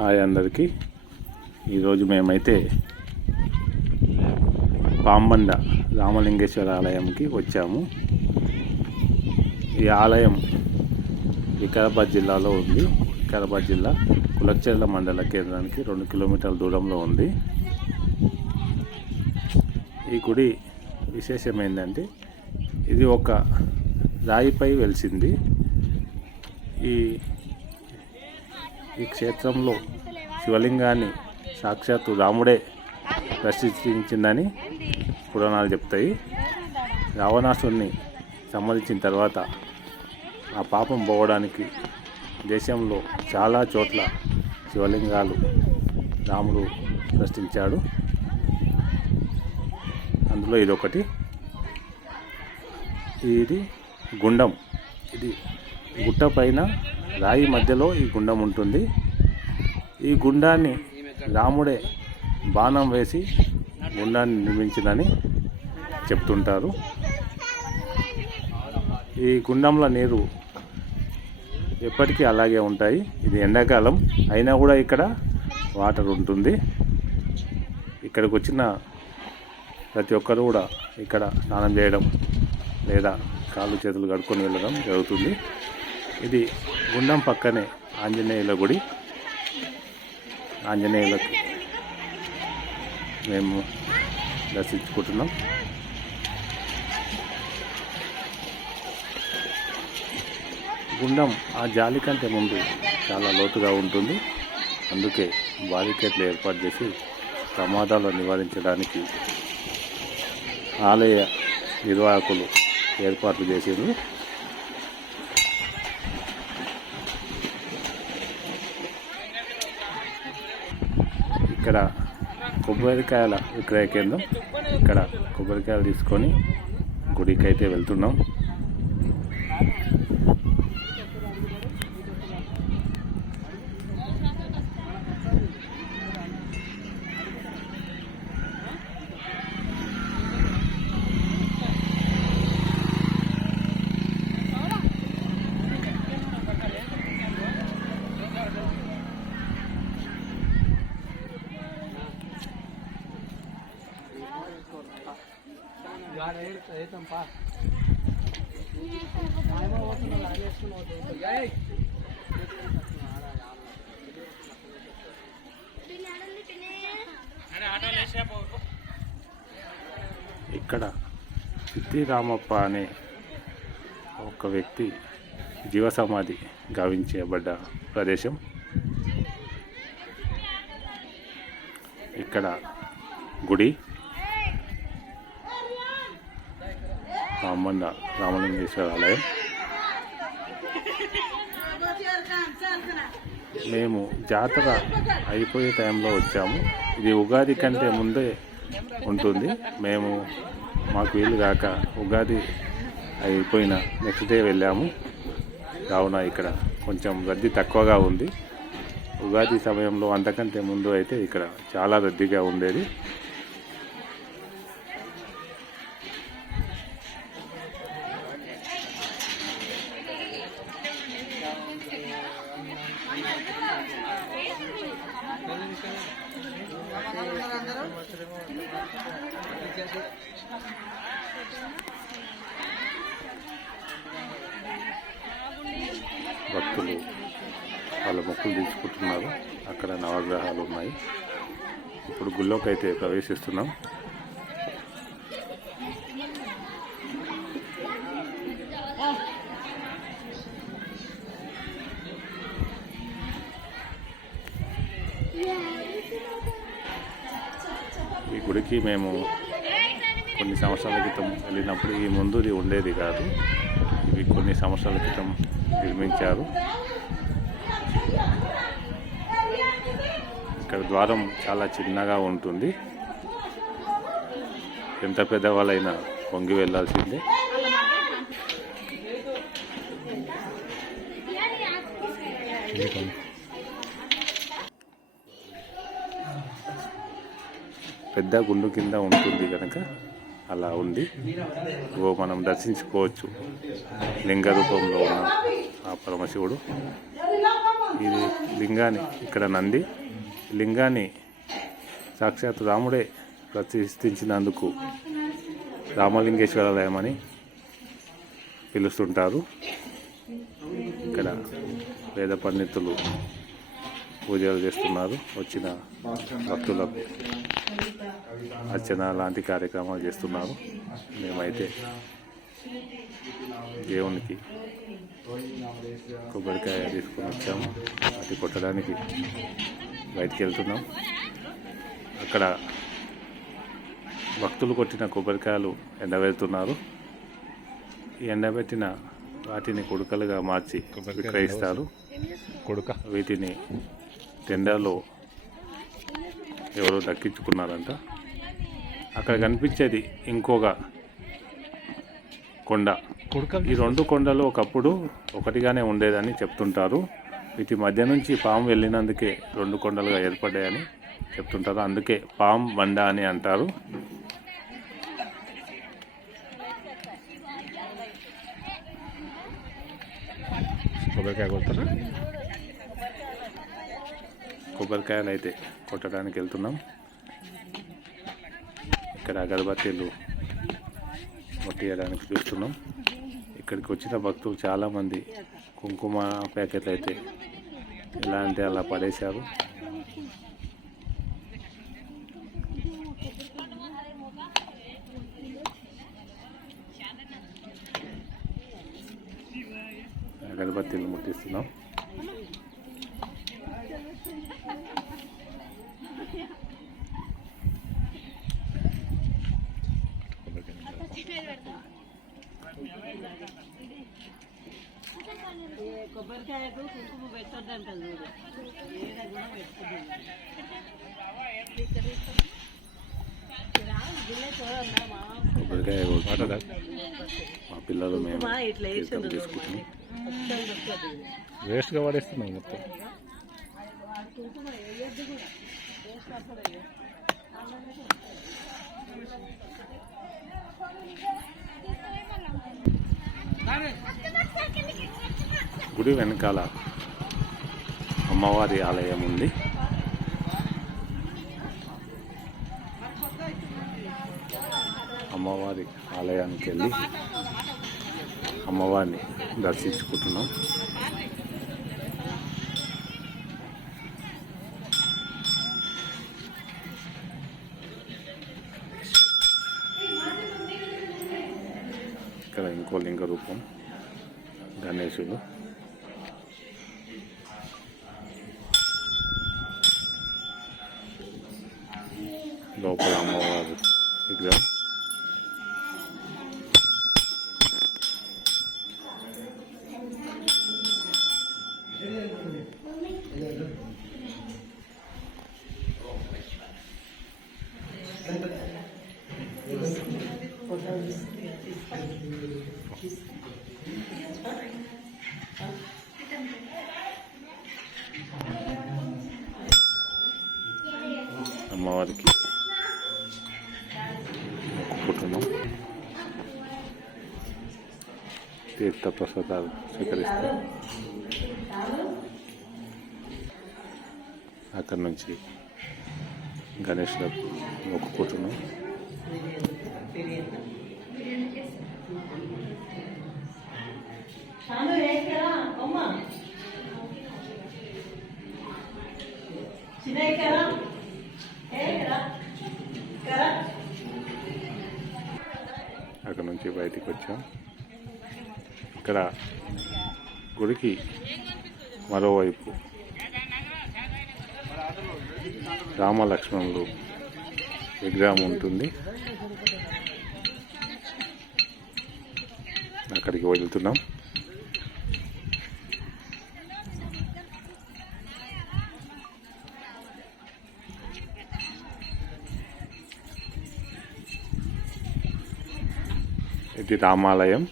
Hi అందరికీ. ఈరోజు మేమైతే పాంబండ రామలింగేశ్వర ఆలయంకి వచ్చాము. ఈ ఆలయం వికారాబాద్ జిల్లాలో ఉంది. వికారాబాద్ జిల్లా కులచెర్ల మండల కేంద్రానికి రెండు కిలోమీటర్ల దూరంలో ఉంది. ఈ గుడి విశేషం ఏంటంటే ఇది ఒక రాయిపై వెలిసింది. ఈ ఈ క్షేత్రంలో శివలింగాన్ని సాక్షాత్తు రాముడే ప్రతిష్ఠించిందని పురాణాలు చెప్తాయి. రావణాసుని సంబంధించిన తర్వాత ఆ పాపం పోవడానికి దేశంలో చాలా చోట్ల శివలింగాలు రాముడు సృష్టించాడు అందులో ఇదొకటి. ఇది గుండం. ఇది గుట్ట పైన రాయి మధ్యలో ఈ గుండం ఉంటుంది. ఈ గుండాన్ని రాముడే బాణం వేసి గుండాన్ని నిర్మించిందని చెప్తుంటారు. ఈ గుండంలో నీరు ఎప్పటికీ అలాగే ఉంటాయి. ఇది ఎండాకాలం. అయినా కూడా ఇక్కడ వాటర్ ఉంటుంది. ఇక్కడికి వచ్చిన ప్రతి ఒక్కరు కూడా ఇక్కడ స్నానం చేయడం లేదా కాళ్ళు చేతులు కడుక్కొని వెళ్ళడం జరుగుతుంది. ఇది గుండం పక్కనే ఆంజనేయుల గుడి. ఆంజనేయులకు మేము దర్శించుకుంటున్నాం. గుండం ఆ జాలి కంటే ముందు చాలా లోతుగా ఉంటుంది. అందుకే బారికేట్లు ఏర్పాటు చేసి ప్రమాదాలు నివారించడానికి ఆలయ నిర్వాహకులు ఏర్పాట్లు చేసిండ్రు ఇక్కడ కొబ్బరికాయల విక్రయ కేంద్రం ఇక్కడ కొబ్బరికాయలు తీసుకొని గుడికి అయితే వెళ్తున్నాం. ఇక్కడ సిద్ధిరామప్ప అనే ఒక వ్యక్తి జీవ సమాధి గావించబడ్డ ప్రదేశం. ఇక్కడ గుడి. రామన్న రామలింగేశ్వర ఆలయం. మేము జాతర అయిపోయే టైంలో వచ్చాము. ఇది ఉగాది కంటే ముందే ఉంటుంది. మేము మాకు వీలు కాక ఉగాది అయిపోయిన నెక్స్ట్ డే వెళ్ళాము. కావున ఇక్కడ కొంచెం రద్దీ తక్కువగా ఉంది. ఉగాది సమయంలో అంతకంటే ముందు అయితే ఇక్కడ చాలా రద్దీగా ఉండేది. భక్తులు వాళ్ళ మొక్కులు తీసుకుంటున్నారు. అక్కడ నవగ్రహాలు ఉన్నాయి. ఇప్పుడు గుళ్ళోకి అయితే ప్రవేశిస్తున్నాం. ఈ మేము కొన్ని సంవత్సరాల క్రితం వెళ్ళినప్పుడు ఈ ముందుది ఉండేది కాదు. ఇవి కొన్ని సంవత్సరాల క్రితం నిర్మించారు. ఇక్కడ ద్వారం చాలా చిన్నగా ఉంటుంది. ఎంత పెద్దవాళ్ళైనా పొంగి వెళ్ళాల్సిందే. పెద్ద గుండు కింద ఉంటుంది కనుక అలా ఉంది ఓ మనం దర్శించుకోవచ్చు. లింగ రూపంలో ఉన్న ఆ పరమశివుడు. ఇది లింగాన్ని ఇక్కడ నంది లింగాన్ని సాక్షాత్ రాముడే ప్రతిష్ఠించినందుకు రామలింగేశ్వరాలయం అని పిలుస్తుంటారు. ఇక్కడ వేద పండితులు పూజలు చేస్తున్నారు. వచ్చిన భక్తులకు. అర్చన లాంటి కార్యక్రమాలు చేస్తున్నారు. మేమైతే దేవునికి కొబ్బరికాయ తీసుకొని వచ్చాము. అది కొట్టడానికి బయటికి వెళ్తున్నాం. అక్కడ భక్తులు కొట్టిన కొబ్బరికాయలు ఎండబెడుతున్నారు. ఈ ఎండబెట్టిన వాటిని కుడుకలుగా మార్చి విక్రయిస్తారు. కొడుక. వీటిని టెండర్లో ఎవరో దక్కించుకున్నారంట. అక్కడ కనిపించేది ఇంకొక కొండ. ఈ రెండు కొండలు ఒకప్పుడు ఒకటిగానే ఉండేదని చెప్తుంటారు. వీటి మధ్య నుంచి పాము వెళ్ళినందుకే రెండు కొండలుగా ఏర్పడ్డాయని చెప్తుంటారు. అందుకే పామ్ బండ అని అంటారు. కొబ్బరికాయ కొడతారా? కొబ్బరికాయలు అయితే కొట్టడానికి వెళ్తున్నాం. ఇక్కడ అగరబత్తీలు ముట్టియడానికి చూస్తున్నాం. ఇక్కడికి వచ్చిన భక్తులు చాలామంది కుంకుమ ప్యాకెట్లు అయితే ఎలా అంటే అలా పడేశారు. అగరబత్తీలు ముట్టిస్తున్నాం. కొబ్బరికాయకు కుంకుమ పెట్టొద్దంట చూడు ఏడ కూడా. మా పిల్లలు మేము దొరకదు. వేస్ట్గా పడేస్తున్నాం మొత్తం కుంకుమ గుడి వెనకాల అమ్మవారి ఆలయం ఉంది. అమ్మవారి ఆలయానికి వెళ్ళి అమ్మవారిని దర్శించుకుంటున్నాం. ఇక్కడ ఇంకో లింగ రూపం. గణేశుడు అమ్మవారికి మొక్కుకుంటున్నాం తీర్థ ప్రసాదాలు స్వీకరిస్తాం అక్కడి నుంచి గణేష్లకు మొక్కుకుంటున్నాం అక్కడ నుంచి బయటికి వచ్చాం. ఇక్కడ గుడికి మరోవైపు రామలక్ష్మణులు విగ్రహం ఉంటుంది. అక్కడికి వెళ్తున్నాం. ఇది రామాలయం.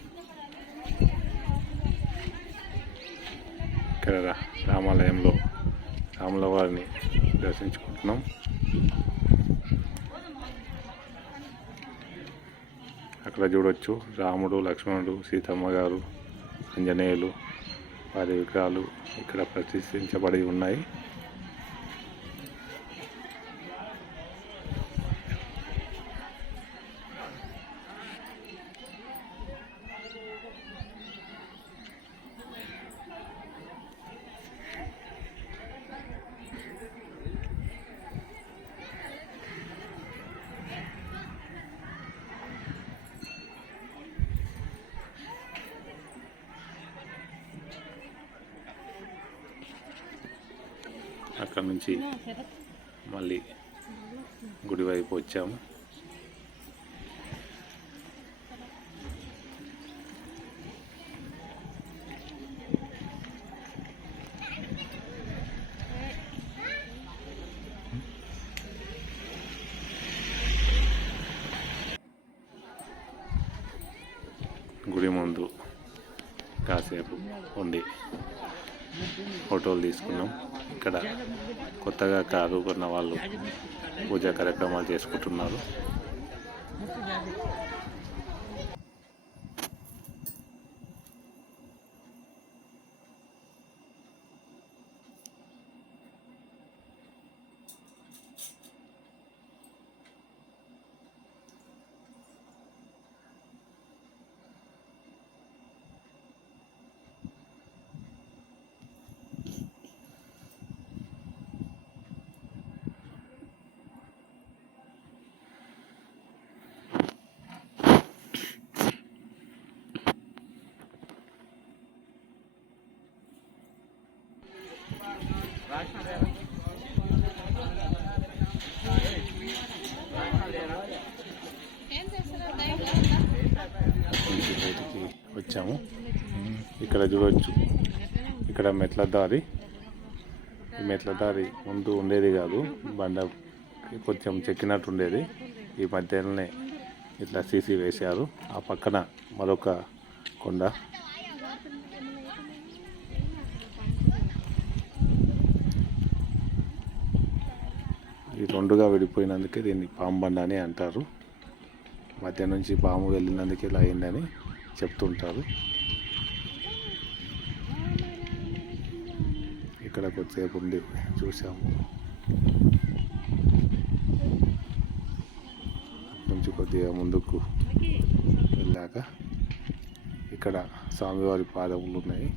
దర్శించుకుంటున్నాం అక్కడ చూడొచ్చు రాముడు లక్ష్మణుడు సీతమ్మ గారు ఆంజనేయులు వారి విగ్రహాలు ఇక్కడ ప్రతిష్ఠించబడి ఉన్నాయి. అక్కడ నుంచి మళ్ళీ గుడి వైపు వచ్చాము. గుడి ముందు కాసేపు ఉండి ఫోటోలు తీసుకున్నాం. ఇక్కడ కొత్తగా కారు కొన్న వాళ్ళు పూజా కార్యక్రమాలు చేసుకుంటున్నారు ఇంటి బయటికి వచ్చాము. ఇక్కడ చూడవచ్చు ఇక్కడ మెట్ల దారి. మెట్ల దారి ముందు ఉండేది కాదు. బండ కొంచెం చెక్కినట్టు ఉండేది. ఈ మధ్యలోనే ఇట్లా సీసీ వేశారు. ఆ పక్కన మరొక కొండ. ఈ రెండుగా విడిపోయినందుకే దీన్ని పాము బండ అని అంటారు. మధ్య నుంచి పాము వెళ్ళినందుకు ఇలా అయిందని చెప్తుంటారు. ఇక్కడ కొద్దిసేపు ఉండి చూసాము కొంచెం నుంచి కొద్దిగా ముందుకు వెళ్ళాక ఇక్కడ స్వామివారి పాదములు ఉన్నాయి.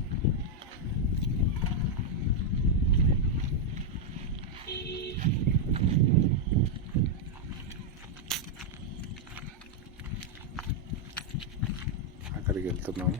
అక్కడికి వెళ్తున్నాము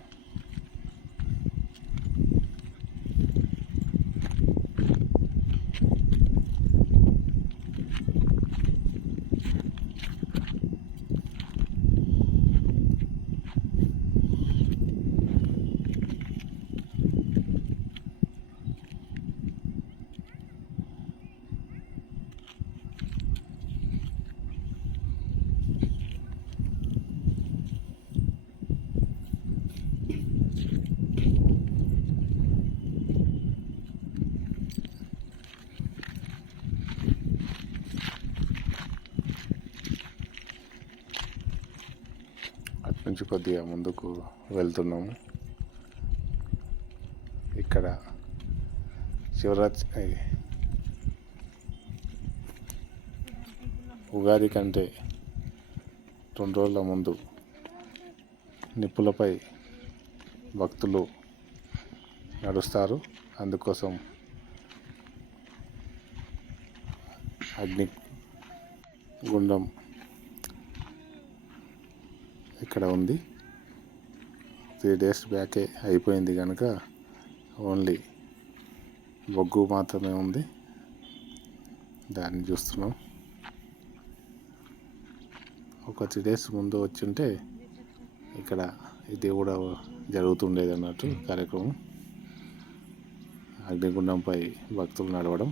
అటు నుంచి కొద్దిగా ముందుకు వెళ్తున్నాము. ఇక్కడ శివరాత్రి ఉగాది కంటే రెండు రోజుల ముందు నిప్పులపై భక్తులు నడుస్తారు. అందుకోసం అగ్ని గుండం ఇక్కడ ఉంది. త్రీ డేస్ బ్యాకే అయిపోయింది కనుక ఓన్లీ బొగ్గు మాత్రమే ఉంది. దాన్ని చూస్తున్నాం. ఒక త్రీ డేస్ ముందు వచ్చుంటే ఇక్కడ ఇది కూడా జరుగుతుండేది అన్నట్టు కార్యక్రమం. అగ్నిగుండంపై భక్తులు నడవడం.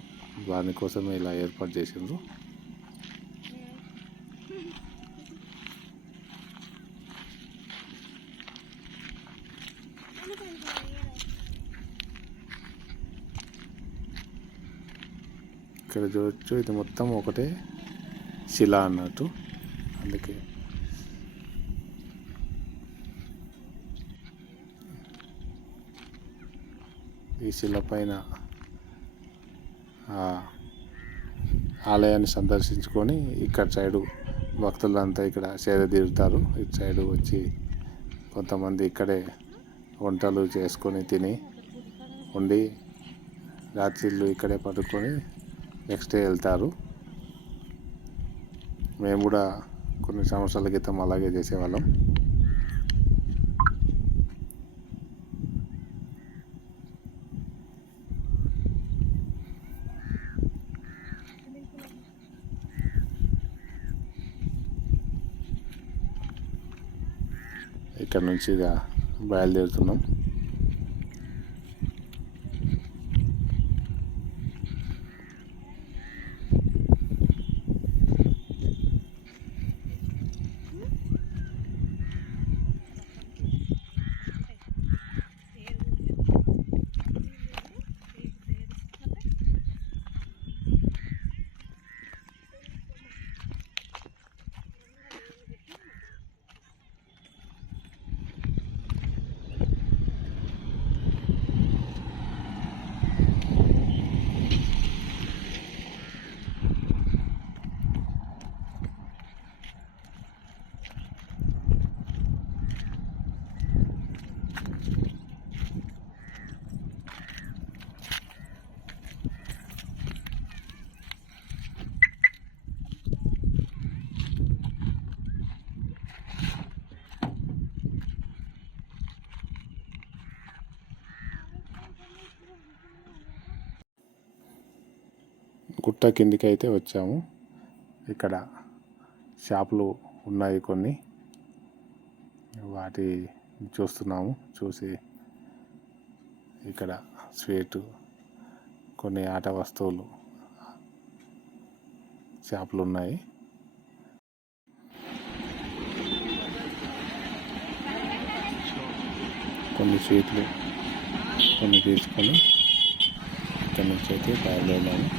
దానికోసమే ఇలా ఏర్పాటు చేసిండ్రు ఇక్కడ చూడొచ్చు ఇది మొత్తం ఒకటే శిల అన్నట్టు. అందుకే. ఈ శిలపైన పైన ఆలయాన్ని సందర్శించుకొని ఇక్కడ సైడు భక్తులంతా ఇక్కడ సేద తీరుతారు. ఇటు సైడు వచ్చి కొంతమంది ఇక్కడే వంటలు చేసుకొని తిని ఉండి రాత్రిళ్ళు ఇక్కడే పడుకొని నెక్స్ట్ డే వెళ్తారు. మేము కూడా కొన్ని సంవత్సరాల క్రితం అలాగే చేసేవాళ్ళం. ఇక్కడ నుంచి ఇక బయలుదేరుతున్నాం. గుట్ట కిందికి అయితే వచ్చాము. ఇక్కడ షాపులు ఉన్నాయి కొన్ని. వాటి చూస్తున్నాము. చూసి ఇక్కడ స్వీటు కొన్ని ఆట వస్తువులు షాపులు ఉన్నాయి. కొన్ని స్వీట్లు కొన్ని తీసుకొని ఇక్కడ నుంచి అయితే బయలుదేరాము.